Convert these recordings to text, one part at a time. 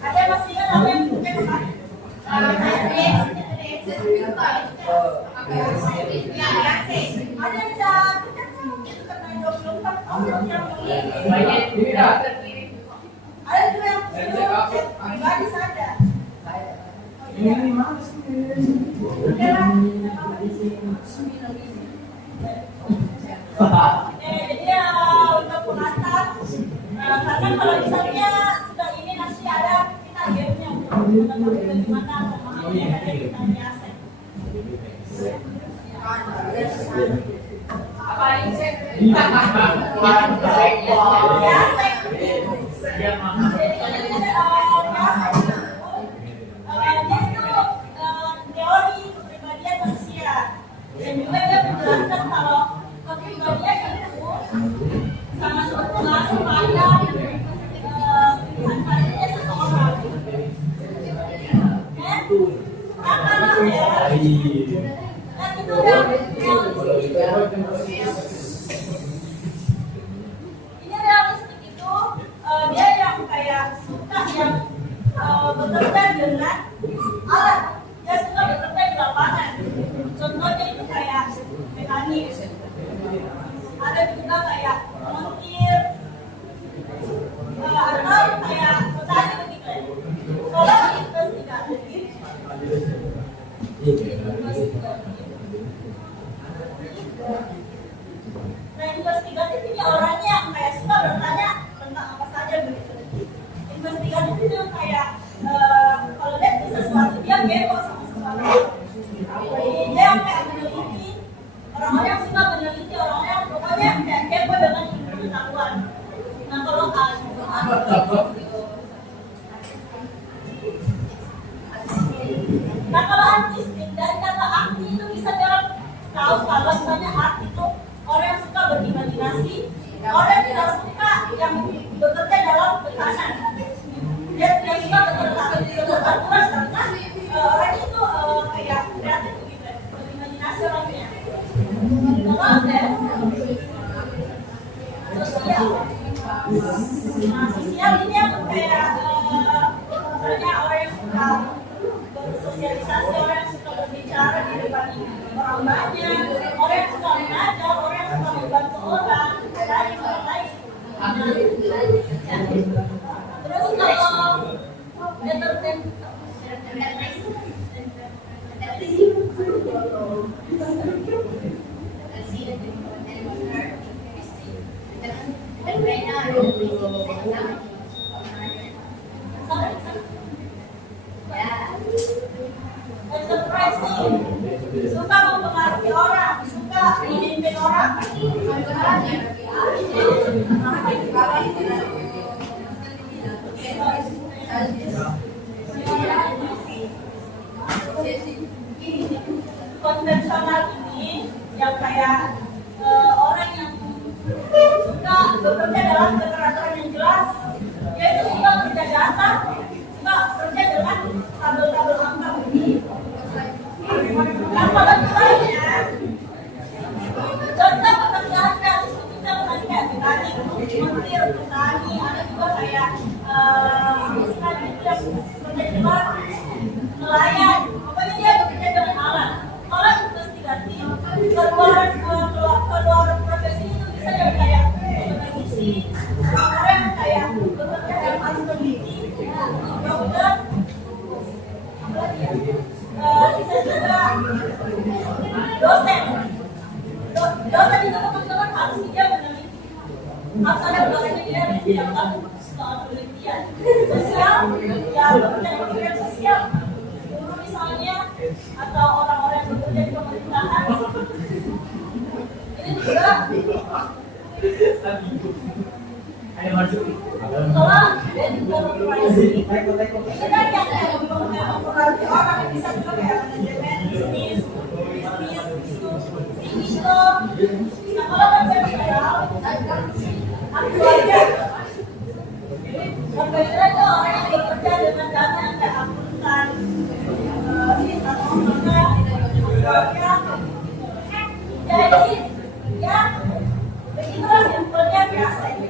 Ada masih kan apa yang punya kemarin? Untuk pengantar, karena kalau misalnya sudah ini nanti ada kita gamenya untuk mengetahui bagaimana pemahamannya dari kita di aset. Apa ini sih? Teori kepribadian manusia dan juga dia menjelaskan kalau kepribadian itu sangat berpengaruh pada karakternya seseorang. Dan itu yang ini realistik itu dia yang kayak suka yang bekerja dengan alat, dia suka bekerja di lapangan. Contohnya itu kayak mekanik, ada juga kayak montir, atau kayak petani begitu. Kalau investigasi, nah investigatif ini orangnya yang kayak suka bertanya tentang apa saja begitu. Investigatif itu kayak kalau dia bisa sesuatu dia kepo sama sesuatu. Dia yang kayak meneliti, orang-orang yang suka meneliti, orang-orang yang pokoknya kayak kepo dengan pengetahuan. Nah kalau nah kalau artistik dari kata arti itu bisa jawab tahu kalau misalnya arti itu orang yang suka berimajinasi, orang yang tidak suka yang bekerja dalam tekanan. Dia tidak suka keteraturan karena orang itu kayak kreatif begitu, berimajinasi orangnya. Kalau ada sosial, nah sosial ini yang kayak misalnya orang yang suka bersosialisasi, orang yang suka berbicara di depan orang banyak, orang yang suka mengajar, orang yang suka membantu orang lain. Terus kalau suka mempengaruhi orang, suka memimpin orang. Konvensional ini yang kayak orang yang suka bekerja dalam keteraturan yang jelas, dia itu suka kerja data, suka kerja dengan tabel-tabel angka begini. Nah pada misalnya contoh pekerjaan yang kita tadi kayak petani, montir, petani, ada juga kayak petani itu yang bekerja di luar, nelayan, pokoknya dia bekerja dengan alat. Kalau investigatif, keluar profesi itu bisa jadi kayak akademisi, orang kayak bekerja dalam hal peneliti, dokter, apa lagi ya? Bisa juga dosen. Dosen itu teman-teman harus dia meneliti, harus ada dosennya dia harus dilakukan soal penelitian. Sosial, ya bekerja di kementerian sosial, guru misalnya, atau orang-orang yang bekerja di pemerintahan. Ini juga kalau dia juga berproyeksi, itu kan yang mempengaruhi orang, bisa juga kayak manajemen, bisnis, CEO. Nah kalau konvensional, aktualnya konvensional itu orang yang bekerja dengan data yang kayak akuntan, jadi ya begitulah simpelnya biasa.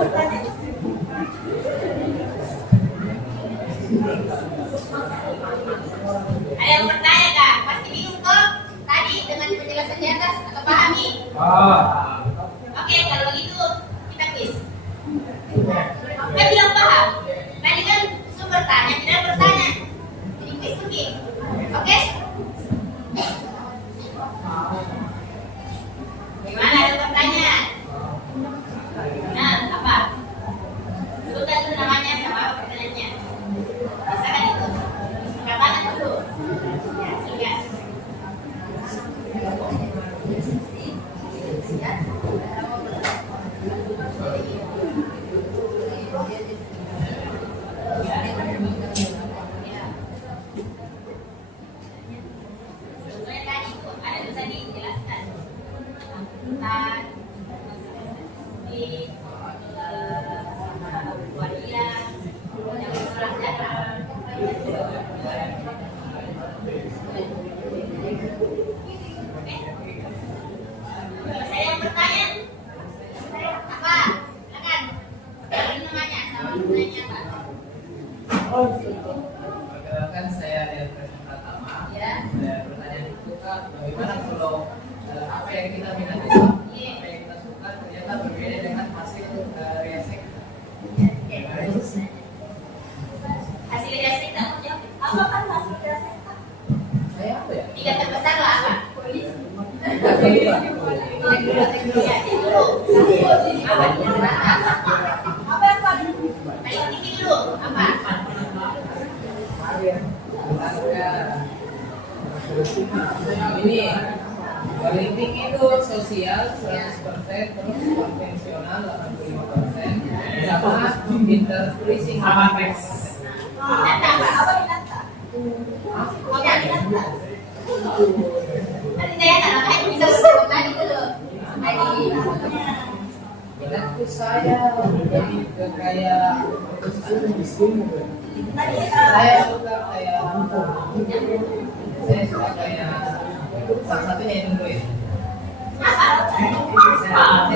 bertanya? Ada yang bertanya kak? Pasti bingung kok tadi dengan penjelasan di atas atau pahami? Oke, kalau begitu kita quiz. Saya bilang paham. Tadi kan sumber tanya tidak bertanya. Jadi quiz lagi. Oke? Gimana, ada pertanyaan? Nah, apa? Sebutkan dulu namanya sama apa pertanyaannya. Misalkan itu. Katakan dulu. Ya, silakan. Contohnya tadi itu ada yang tadi dijelaskan tentang statistik, waria, yang pelajaran. Saya yang bertanya, apa? Silakan. Ini namanya, sama pertanyaannya apa? Perkenalkan saya Elfred Pratama. Ya. Pertanyaan itu kan bagaimana kalau apa yang kita minati itu, apa yang kita suka ternyata berbeda dengan hasil reaksi. Hasil reaksi tak mau jawab. Apa kan hasil reaksi? Saya apa ya? Tiga terbesar lah apa? Tapi Ya, ini dulu. Apa? Apa yang paling Paling tinggi dulu. Apa? ini paling tinggi itu sosial 100%, terus konvensional 85%, sama interpreting sama teks. apa binatang? Tadi saya kan apa yang bisa sebut tadi dulu. Tadi. Menurut saya lebih ke kayak Tadi saya suka kayak salah satunya itu duit. Saya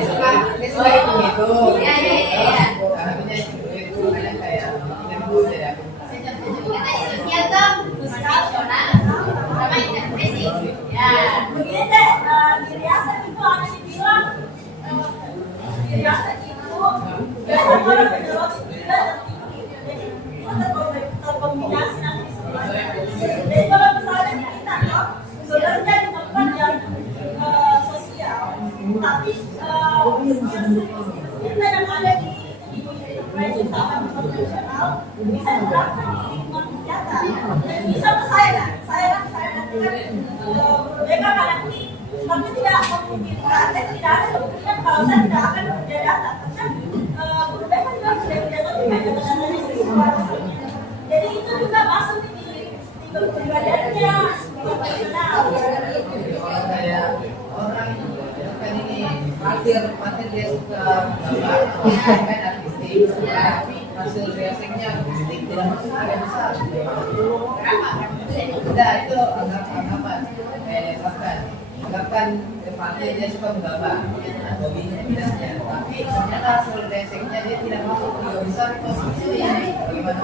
suka itu gitu. Ya. Salah satunya itu duit. Kadang kayak itu jadi aku. Kata sosial tuh konvensional sama interpretasi. Ya. begini deh, di riasan itu ada dibilang di riasan itu biasanya orang menjawab tiga tertinggi. Jadi itu terkombinasi nanti semuanya. Jadi kalau misalnya di kita kok sebenarnya di tempat yang sosial, tapi kita yang ada di interpretasi sama di konvensional bisa diterapkan di lingkungan nyata dan bisa ke saya nanti kan mereka nanti tapi tidak memungkinkan dan tidak ada kemungkinan kalau saya tidak akan bekerja data karena guru BK juga sudah menjaga data-datanya di luar. Jadi itu juga masuk di kepribadiannya di konvensional. Kayak orang kan ini partir dia suka gambar, kan artistik, tapi hasil reaksinya artistik tidak masuk area besar. Berapa? Tidak, itu anggapan anggapan partir dia suka menggambar, hobinya bidangnya, tapi ternyata hasil reaksinya dia tidak masuk area besar. Itu ini bagaimana?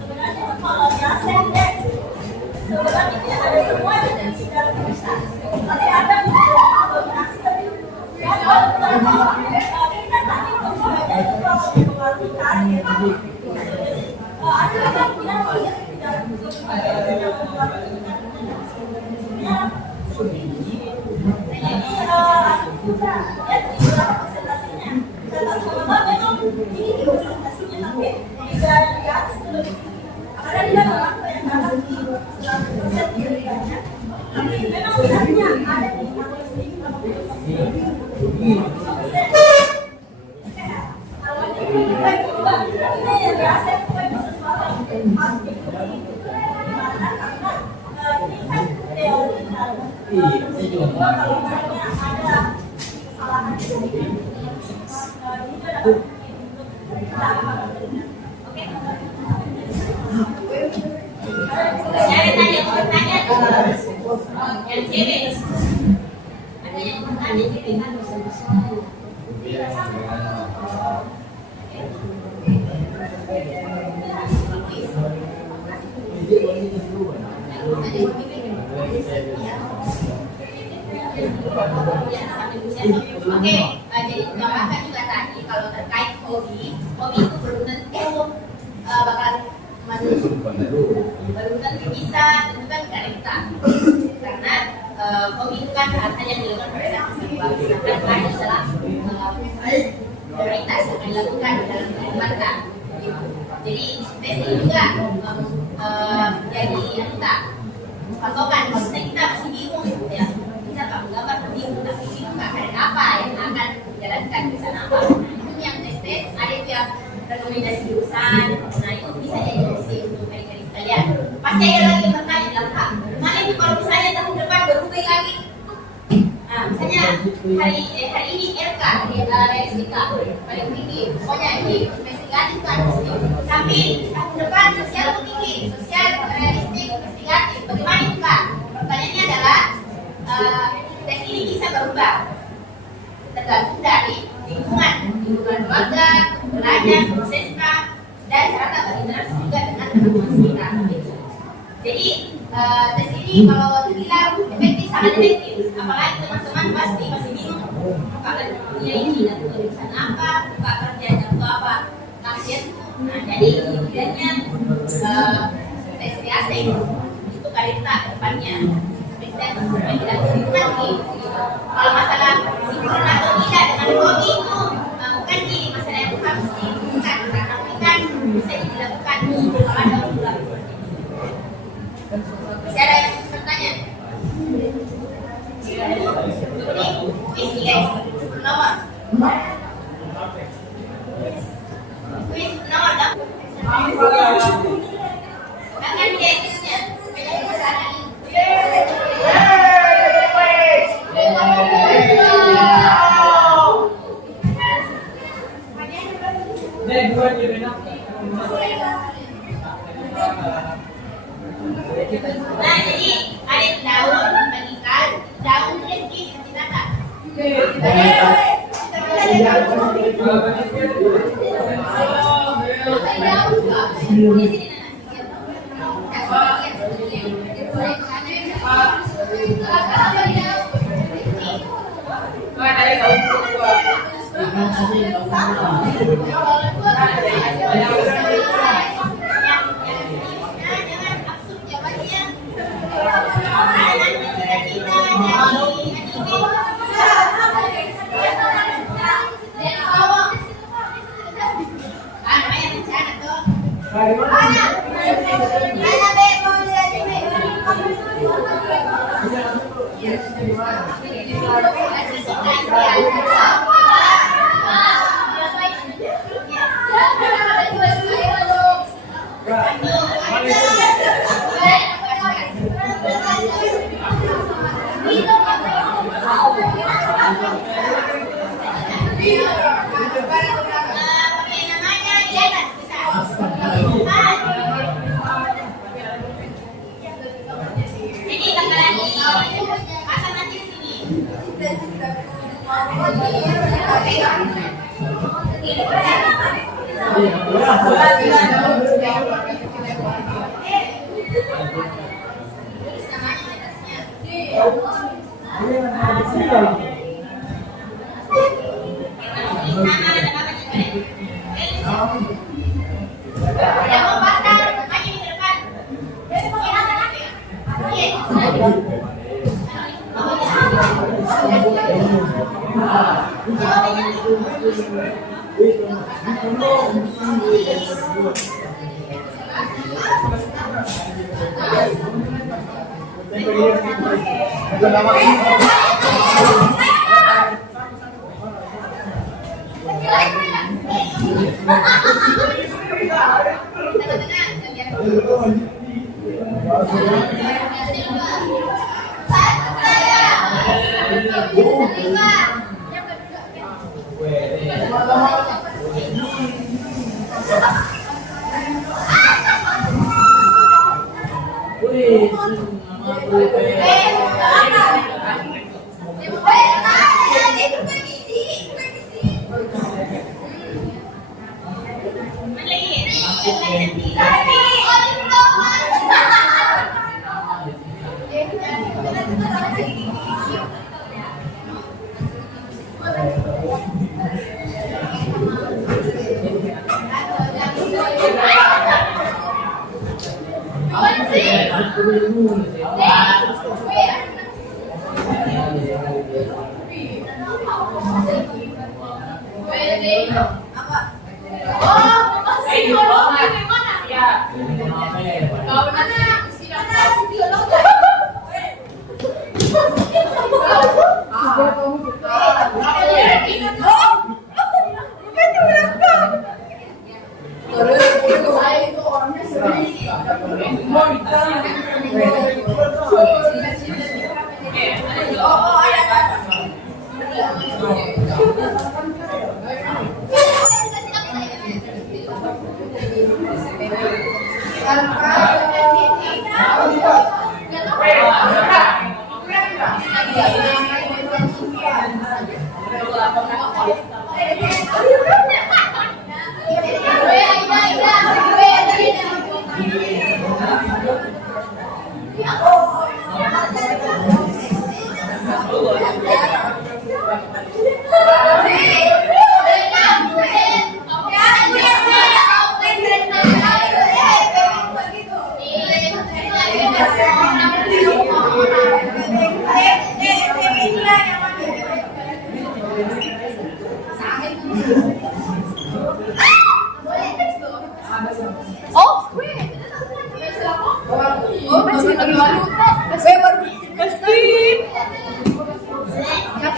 Sebenarnya kalau riasan deh sebenarnya tidak ada semua dan tidak bisa. Tapi ada kombinasi tapi kita tadi pokoknya itu kalau mempengaruhi karir. Ada yang bilang dia tidak mempengaruhi jadi dia tidak presentasinya. Kata sebenarnya memang ini di presentasinya tapi tidak ada di atas itu lebih tinggi. Karena dia orang yang dapat di 100% dirinya. Tapi memang benarnya ada di atas ini. Ini biasa bukan sesuatu yang pasti begitu. Karena ini kan teori kan. Kalau misalnya ada kesalahan ini dapat oke. Saya tadi yang bertanya yang cewek. Ada yang bertanya cewek kan? Oke, jadi tambahkan juga tadi kalau terkait hobi itu belum tentu bakal belum tentu bisa tentukan kareta karena hobi itu kan hanya dilakukan pada sedangkan tadi adalah prioritas yang dilakukan dalam kehidupan. Jadi tes ini juga jadi kita patokan kalau kita masih bingung ya kita tak menggambar bingung tapi bingung nggak ada apa yang akan dijalankan di sana apa itu yang tes ada yang rekomendasi jurusan nah itu bisa jadi opsi untuk adik-adik sekalian pasti ada lagi yang bertanya dalam hal mana itu kalau misalnya tahun depan berubah lagi nah misalnya hari ini LK realistika paling tinggi pokoknya ini investigatif kan tapi tahun depan sosial itu tinggi sosial realistik investigatif bagaimana itu kan pertanyaannya adalah tes ini bisa berubah tergantung dari lingkungan keluarga, belajar, prosesnya dan cara berinteraksi juga dengan teman-teman kita. Jadi tes ini kalau dibilang efektif sangat efektif, apalagi teman-teman pasti masih bingung apakah dunia ini dan tulisan apa, buka kerjanya itu apa, kajian. Nah jadi kemudiannya tes TAC itu karita depannya. Dan tidak nanti kalau masalah sinkron atau tidak dengan hobi itu bukan di masalah yang harus dilakukan tapi kan bisa dilakukan kalau ada ulang. Bisa ada yang bertanya? Ini guys, nomor. Kuis nomor dong. Akan kuisnya. Banyak masalah ini. Nah jadi ada daun bagikan daun rezeki dikatakan. Wih,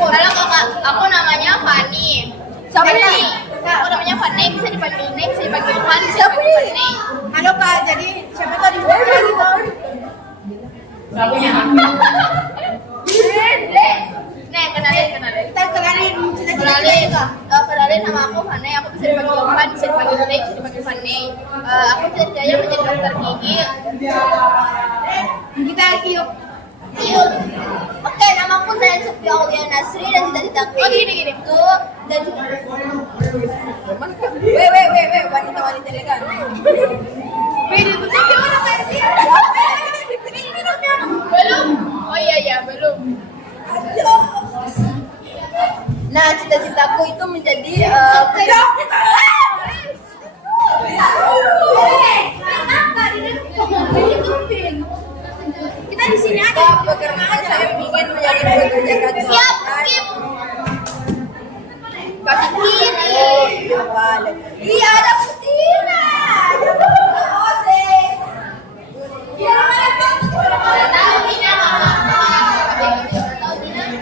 Halo kakak, aku namanya Fani. Siapa nih? Aku namanya Fani, bisa dipanggil Nek, bisa dipanggil Fani, bisa dipanggil Fani. Halo Kak, jadi siapa tadi gitu? Nek, kenalin. Kita kenalin Kenalin, kenalin nama aku Fani, aku bisa dipanggil Fan, bisa dipanggil Nek, bisa dipanggil Fani. Aku cita-citanya menjadi dokter gigi. Kita yuk. Oke, namaku saya Sofia Aulia Nasri dan cita-citaku gini. itu dan Weh, wanita elegan. Ditutup gimana versi? belum. Oh iya belum. Nah, cita-citaku itu menjadi kita di sini aja karena saya ingin menjadi pekerja kaki. Siap, skip. Kaki kiri. Iya, ada Putina. Tahu Mina tahu Mina.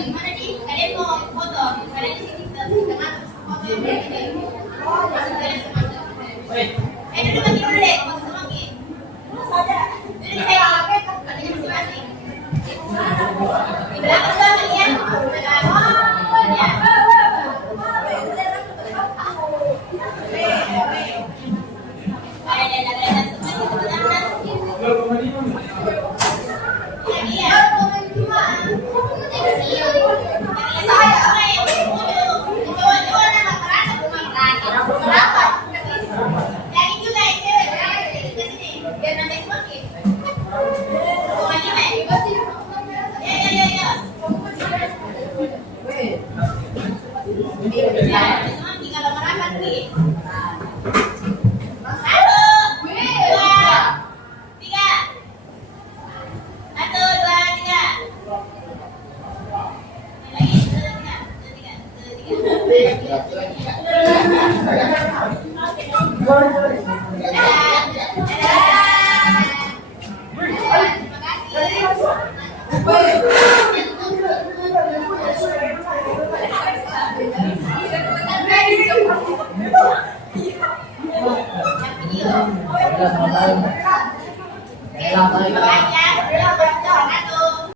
gimana nih? Kalian mau foto? Kalian di sini tengah foto yang begini. Masuk kalian semua. Duduk lagi dulu deh, foto sama Ki. Duduk di sini. Katanya masing-masing. Di belakang juga kalian. Ya. Ada kelihatan semua di sebelah. Iya.